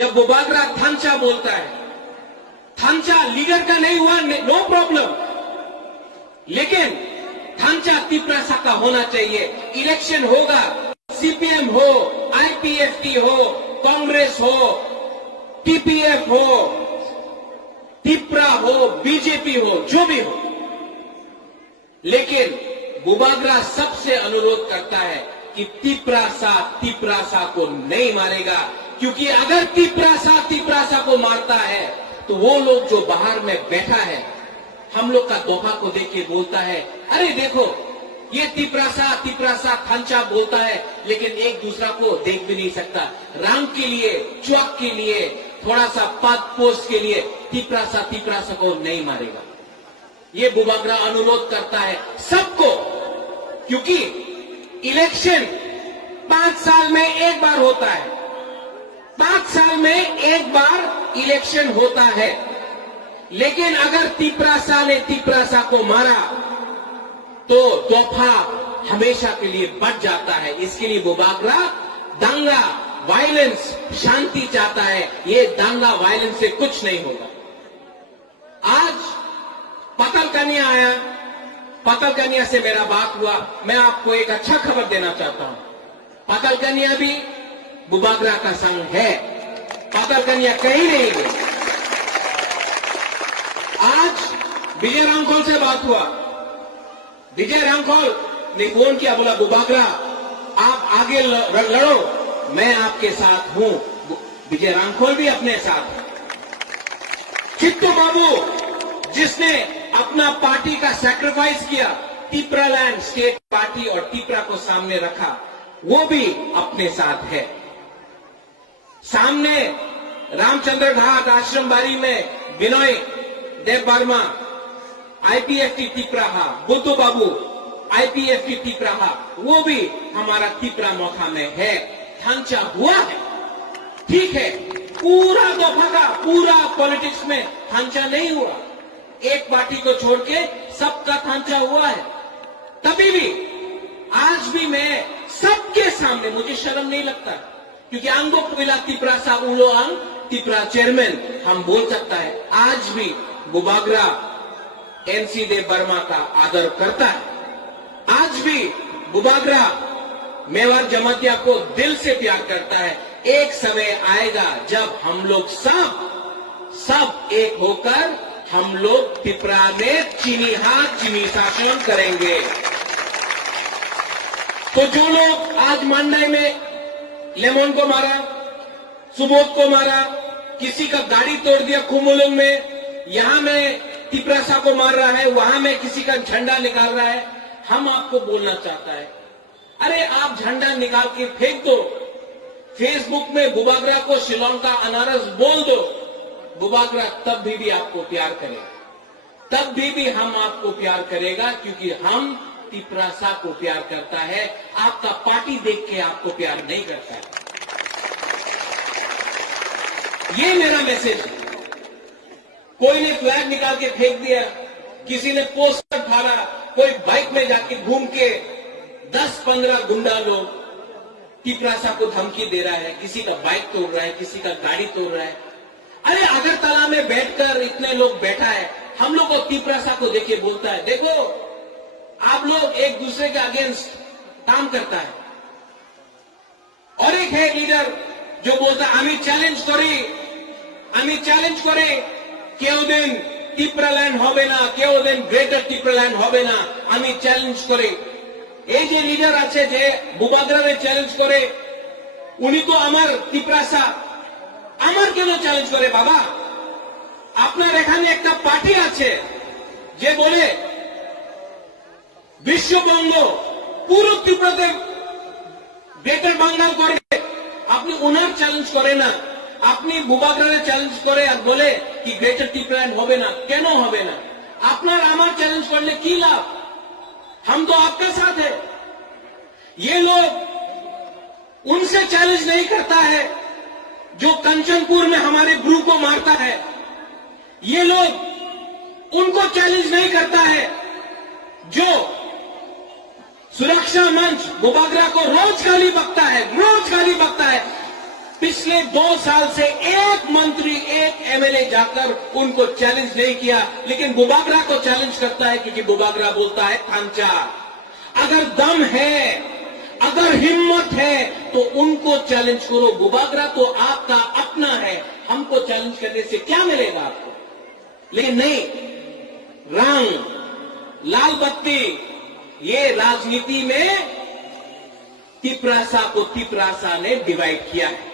जब बुबागरा थांचा बोलता है, थांचा लीडर का नहीं हुआ, नो प्रॉब्लम, लेकिन थांचा तिपरासा का होना चाहिए। इलेक्शन होगा, सीपीएम हो, आईपीएफटी हो, कांग्रेस हो, टीपीएफ हो, तिपरा हो, बीजेपी हो, जो भी हो, लेकिन बुबागरा सबसे अनुरोध करता है कि तिपरासा को नहीं मारेगा, क्योंकि अगर तिपरासा को मारता है तो वो लोग जो बाहर में बैठा है, हम लोग का दोहा को देख के बोलता है, अरे देखो ये तिपरासा थांचा बोलता है, लेकिन एक दूसरा को देख भी नहीं सकता। रंग के लिए, चौक के लिए, थोड़ा सा पद पोस्ट के लिए तिपरासा को नहीं मारेगा। ये बुबागरा अनुरोध करता है सबको, क्योंकि इलेक्शन 5 साल में एक बार होता है, 5 साल में एक बार इलेक्शन होता है, लेकिन अगर तिपरासा ने तिपरासा को मारा तो दफा हमेशा के लिए बढ़ जाता है। इसके लिए बुबागरा दंगा, वायलेंस, शांति चाहता है। ये दंगा वायलेंस से कुछ नहीं होगा। आज पतलकनिया आया, पतलकनिया से मेरा बात हुआ। मैं आपको एक अच्छा खबर देना चाहता हूं, पतलकनिया भी बुबागरा का संग है, पतलकनिया कहीं नहीं गई। आज विजय रामखोल से बात हुआ, विजय रामखोल ने फोन किया, बोला बुबागरा आप आगे लड़ो, मैं आपके साथ हूं। विजय रामखोल भी अपने साथ है। चित्तू बाबू जिसने अपना पार्टी का सैक्रिफाइस किया, तिपरालैंड स्टेट पार्टी और तिपरा को सामने रखा, वो भी अपने साथ है। सामने रामचंद्र घाट आश्रम बारी में विनय देव वर्मा आईपीएफटी तिपराहा, बुद्धू बाबू आईपीएफटी तिपराहा, वो भी हमारा तिपरा मौका में है। थांचा हुआ है, ठीक है, पूरा दफा का पूरा पॉलिटिक्स में थांचा नहीं हुआ, एक पार्टी को छोड़ के सबका थांचा हुआ है। तभी भी आज भी मैं सबके सामने, मुझे शर्म नहीं लगता, क्योंकि अंगो पिला तिपरासा उलो अंग तिपरा चेयरमैन हम बोल सकता है। आज भी बुबागरा एनसी देव वर्मा का आदर करता है। आज भी बुबागरा मेवाड़ जमातिया को दिल से प्यार करता है। एक समय आएगा जब हम लोग सब एक होकर हम लोग तिपरा में चीनी हाथ चीनी शासन करेंगे। तो जो लोग आज मंडई में लेमन को मारा, सुबोध को मारा, किसी का गाड़ी तोड़ दिया कुमुलुंग में, यहां में तिपरासा को मार रहा है, वहां में किसी का झंडा निकाल रहा है, हम आपको बोलना चाहता है, अरे आप झंडा निकाल के फेंक दो, फेसबुक में बुबागरा को शिलोंग का अनारस बोल दो, बुबागरा तब भी आपको प्यार करेगा, तब भी हम आपको प्यार करेगा, क्योंकि हम तिपरासा को प्यार करता है। आपका पार्टी देख के आपको प्यार नहीं करता है। ये मेरा मैसेज है। कोई ने फ्लैग निकाल के फेंक दिया, किसी ने पोस्टर फाड़ा, कोई बाइक में जाके घूम के 10-15 गुंडा लोग तिपरासा को धमकी दे रहा है, किसी का बाइक तोड़ रहा है, किसी का गाड़ी तोड़ रहा है। अरे अगरतला में बैठकर इतने लोग बैठा है, हम लोग को तिपरासा को देखे बोलता है, देखो आप लोग एक दूसरे के अगेंस्ट काम करता है। और एक है लीडर जो बोलता है আমি চ্যালেঞ্জ করে কেউ দিন তিপরাল্যান্ড হবে না, কেউ দিন গ্রেটার তিপরাল্যান্ড হবে না, আমি চ্যালেঞ্জ করে। এই যে লিডার আছে যে বুবাগরারে চ্যালেঞ্জ করে, উনি তো আমার তিপরাসা, আমার কেন চ্যালেঞ্জ করে বাবা? আপনার এখানে একটা পার্টি আছে যে বলে বিশ্ববঙ্গ পুরো ত্রিপুরাতে গ্রেটার বাঙ্গাল করে, আপনি ওনার চ্যালেঞ্জ করে না, আপনি বুবাগরারে চ্যালেঞ্জ করে আর বলে कि ग्रेटर टिपरालैंड होबे ना, केनो होबे ना? আপনার আমার চ্যালেঞ্জ করলে কি লাভ? हम तो आपके साथ है। ये लोग उनसे चैलेंज नहीं करता है जो कंचनपुर में हमारे ब्रू को मारता है, ये लोग उनको चैलेंज नहीं करता है जो सुरक्षा मंच बुबागरा को रोज गाली बकता है, रोज गाली बकता है। पिछले 2 साल से एक मंत्री, एक एमएलए जाकर उनको चैलेंज नहीं किया, लेकिन बुबागरा को चैलेंज करता है, क्योंकि बुबागरा बोलता है थांचा, अगर दम है, अगर हिम्मत है तो उनको चैलेंज करो। बुबागरा तो आपका अपना है, हमको चैलेंज करने से क्या मिलेगा आपको? लेकिन नहीं, रंग, लाल बत्ती, ये राजनीति में तिपरासा को तिपरासा ने डिवाइड किया है।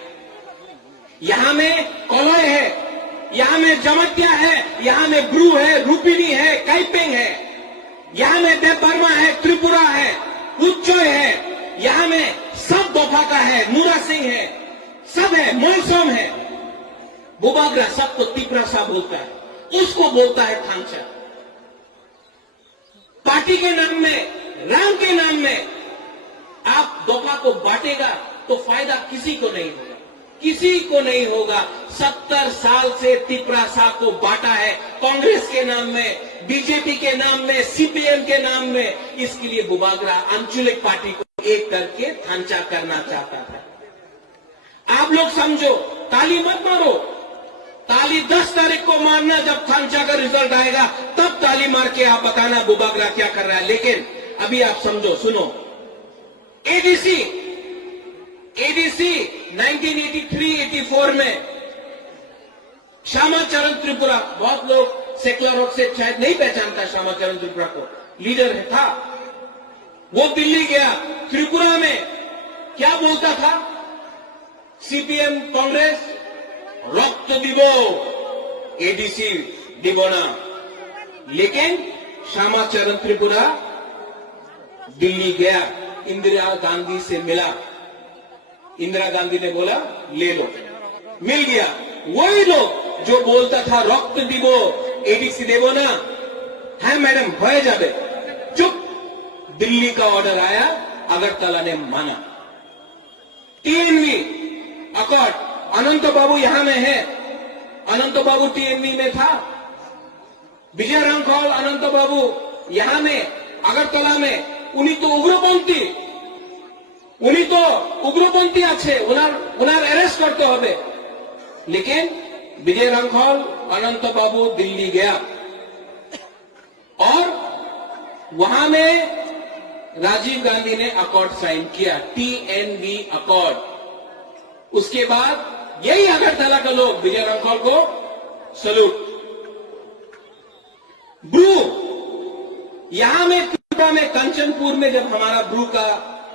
यहां में कोलोय है, यहां में जमत्या है, यहां में ब्रू है, रूपिनी है, काइपेंग है, यहां में देव बर्मा है, त्रिपुरा है, उच्चोय है, यहां में सब दोफा का है, मूरा सिंह है, सब है, मोलसोम है। बुबागरा सबको तिपरासा बोलता है, उसको बोलता है थांचा। पार्टी के नाम में, रंग के नाम में आप दोफा को बांटेगा तो फायदा किसी को नहीं होगा, किसी को नहीं होगा। 70 साल से तिपरासा को बांटा है, कांग्रेस के नाम में, बीजेपी के नाम में, सीपीएम के नाम में। इसके लिए बुबागरा आंचलिक पार्टी को एक करके थांचा करना चाहता था। आप लोग समझो, ताली मत मारो, ताली 10 तारीख को मारना, जब थांचा का रिजल्ट आएगा तब ताली मार के आप बताना बुबागरा क्या कर रहा है। लेकिन अभी आप समझो, सुनो, एडीसी 1983-84 में श्यामाचरण त्रिपुरा, बहुत लोग सेकुलर हक से शायद नहीं पहचानता श्यामाचरण त्रिपुरा को, लीडर है था, वो दिल्ली गया, त्रिपुरा में क्या बोलता था? सीपीएम कांग्रेस रक्त दिबो, एडीसी दिबोना। लेकिन श्यामाचरण त्रिपुरा दिल्ली गया, इंदिरा गांधी से मिला, इंदिरा गांधी ने बोला ले लो, मिल गया। वही लोग जो बोलता था रक्त दिबो, एडीसी देबो ना, है मैडम हो जाबे, चुप। दिल्ली का ऑर्डर आया, अगरतला ने माना। टीएनवी अकॉर्ड, अनंत बाबू यहां में है, अनंत बाबू टीएनवी में था, विजय रामखोल अनंत बाबू यहां में अगरतला में, उन्हीं तो उग्रपंथी, उन्हीं तो उग्रपंथी आछे, उनार अरेस्ट करते होबे। लेकिन विजय रामखोल अनंत बाबू दिल्ली गया और वहां में राजीव गांधी ने अकॉर्ड साइन किया, टीएनवी अकॉर्ड। उसके बाद यही अगरतला के लोग विजय रामखोल को सलूट। ब्रू, यहां में त्रिपुरा में कंचनपुर में जब हमारा ब्रू का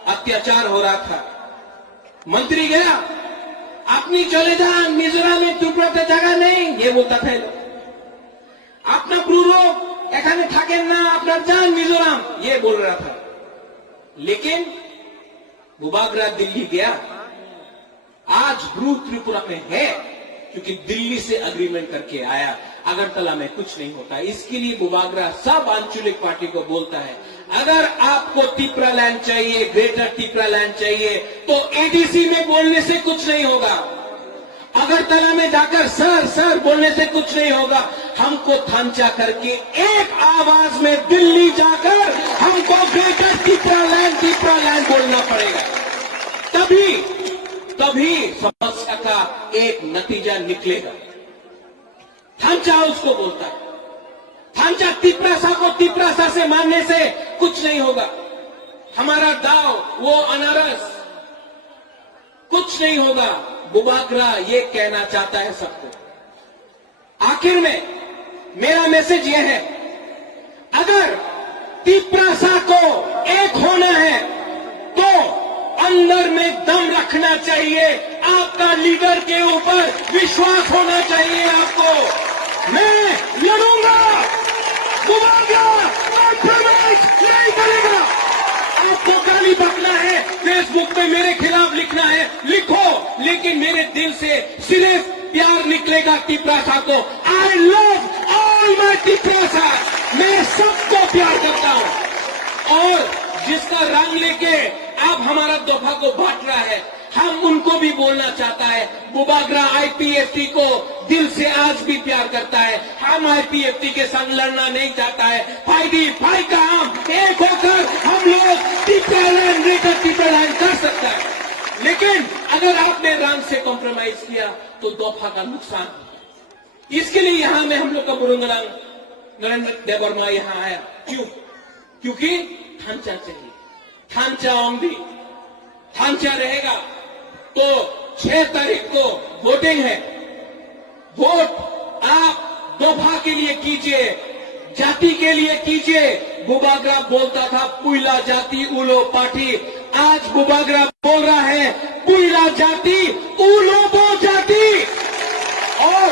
अत्याचार हो रहा था, मंत्री गया, अपनी चले जा, मिजोरम में त्रिपुरा पे जगह नहीं, ये बोलता था। अपना ब्रू लोग एखाने थाकेन ना, अपना जान मिजोरम, ये बोल रहा था। लेकिन बुबागरा दिल्ली गया, आज ब्रू त्रिपुरा में है क्योंकि दिल्ली से अग्रीमेंट करके आया। अगरतला में कुछ नहीं होता। इसके लिए बुबागरा सब आंचलिक पार्टी को बोलता है, अगर आपको तिपरा लैंड चाहिए, ग्रेटर तिपरा लैंड चाहिए, तो एडीसी में बोलने से कुछ नहीं होगा, अगरतला में जाकर सर सर बोलने से कुछ नहीं होगा। हमको थांचा करके एक आवाज में दिल्ली जाकर हमको ग्रेटर तिपरा लैंड बोलना पड़ेगा, तभी समस्या का एक नतीजा निकलेगा। थांचा उसको बोलता है, थांचा तिपरासा को तिपरासा से मारने से कुछ नहीं होगा। हमारा दाव, वो अनारस, कुछ नहीं होगा। बुबागरा ये कहना चाहता है सबको। आखिर में मेरा मैसेज ये है, अगर तिपरासा को एक होना है तो अंदर में दम रखना चाहिए, आपका लीडर के ऊपर विश्वास होना चाहिए आपको। मैं लड़ूंगा, बुबागरा कॉम्प्रोमाइज नहीं करेगा। आपको गाली बकना है, फेसबुक पे मेरे खिलाफ लिखना है, लिखो, लेकिन मेरे दिल से सिर्फ प्यार निकलेगा तिपरासा को। I love all my Tiprasa, मैं सबको प्यार करता हूं। और जिसका रंग लेके अब हमारा दोफा को बांट रहा है, हम उनको भी बोलना चाहता है, बुबागरा आईपीएफटी को दिल से आज भी प्यार करता है। हम आईपीएफटी के संग लड़ना नहीं चाहता है। भाई काम एक होकर हम लोग तिपरा लैंड कर सकता है। लेकिन अगर आपने रंग से कॉम्प्रोमाइज किया तो दफा का नुकसान होगा। इसके लिए यहां में हम लोग का बुरुंगरांग नरेंद्र देव वर्मा यहां आया। क्यों? क्योंकि ढांचा चाहिए, ढांचा ओंगी, ढांचा रहेगा तो 6 तारीख को वोटिंग है। वोट आप दफा के लिए कीजिए, जाति के लिए कीजिए। बुबागरा बोलता था पुइला जाति उलो पार्टी, आज बुबागरा बोल रहा है पुइला जाति उलो बो जाति। और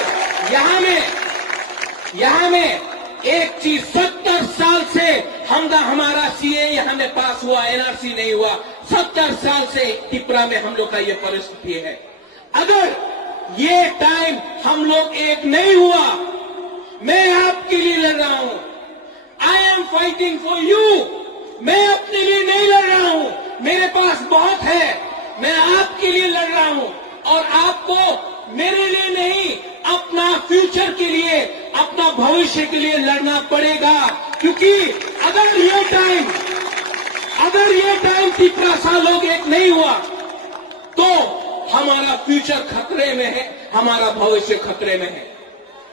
यहां में एक चीज 70 साल से हमारा सीए यहां में पास हुआ, एनआरसी नहीं हुआ। 70 साल से त्रिपुरा में हम लोग का ये परिस्थिति है। अगर ये टाइम हम लोग एक नहीं हुआ, मैं आपके लिए लड़ रहा हूं, I am fighting for you. मैं अपने लिए नहीं लड़ रहा हूं, मेरे पास बहुत है, मैं आपके लिए लड़ रहा हूं। और आपको मेरे लिए नहीं, अपना फ्यूचर के लिए, अपना भविष्य के लिए लड़ना पड़ेगा। क्योंकि अगर ये टाइम त्रिपुरा सा लोग एक नहीं हुआ तो हमारा फ्यूचर खतरे में है, हमारा भविष्य खतरे में है।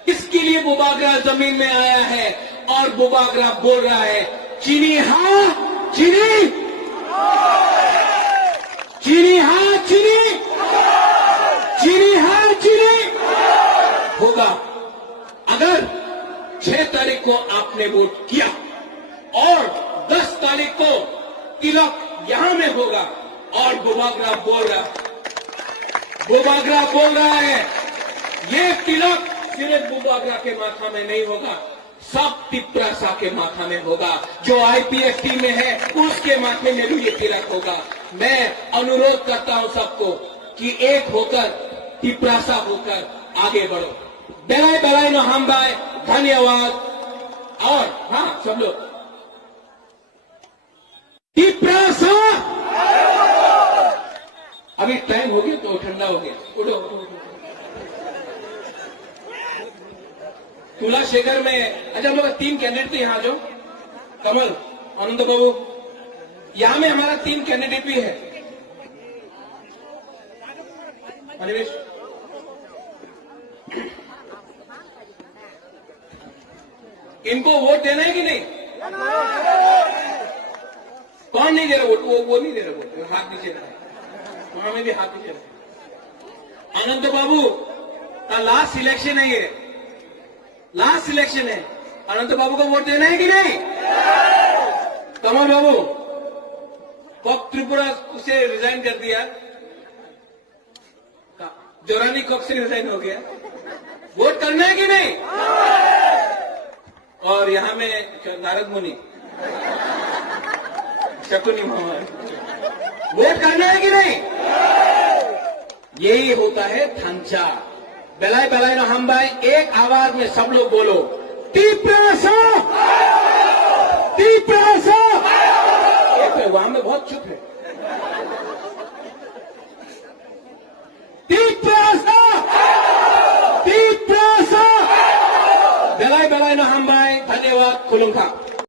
इसके लिए बुबागरा जमीन में आया है और बुबागरा बोल रहा है चीनी हाँ चीनी, चीनी हाँ चीनी, चीनी हाँ चीनी होगा। अगर 6 तारीख को आपने वोट किया और 10 तारीख को तिलक यहां में होगा और बुबागरा बोल रहा है ये तिलक सिर्फ बुबागरा के माथा में नहीं होगा, सब त्रिपुरा के माथा में होगा। जो आईपीएफ टीम में है उसके माथे में भी ये तिलक होगा। मैं अनुरोध करता हूं सबको कि एक होकर त्रिपुरा होकर आगे बढ़ो। बेलाय बेलाय नो हम बाय, धन्यवाद। और हाँ सब लोग त्रिपुरा अभी टाइम हो गया तो ठंडा हो गया, उठो उठो। तुला शेखर में अच्छा हम लोग 3 कैंडिडेट थे यहाँ जो कमल आनंद बाबू, यहां में हमारा 3 कैंडिडेट भी है। अनिवेश इनको वोट देना है कि नहीं? कौन नहीं दे रहा वोट? वो नहीं दे रहा वोट, हाथ नीचे रहा, वहां में भी हाथ नीचे रहा। आनंद बाबू का लास्ट सिलेक्शन है, ये लास्ट सिलेक्शन है। अनंत बाबू को वोट देना है कि नहीं? कमल बाबू कब त्रिपुरा से रिजाइन कर दिया, जोरानी कब से रिजाइन हो गया, वोट करना है कि नहीं? और यहां में नारद मुनि शकुनी मोहन, वोट करना है कि नहीं? यही होता है ढांचा। बेलाय बेलाय नो हम भाई, एक आवाज में सब लोग बोलो त्रिपुरा वहां में बहुत चुप है। त्रिपुरा बेलाय बेलाय नो हम भाई, धन्यवाद। खुलुंखा।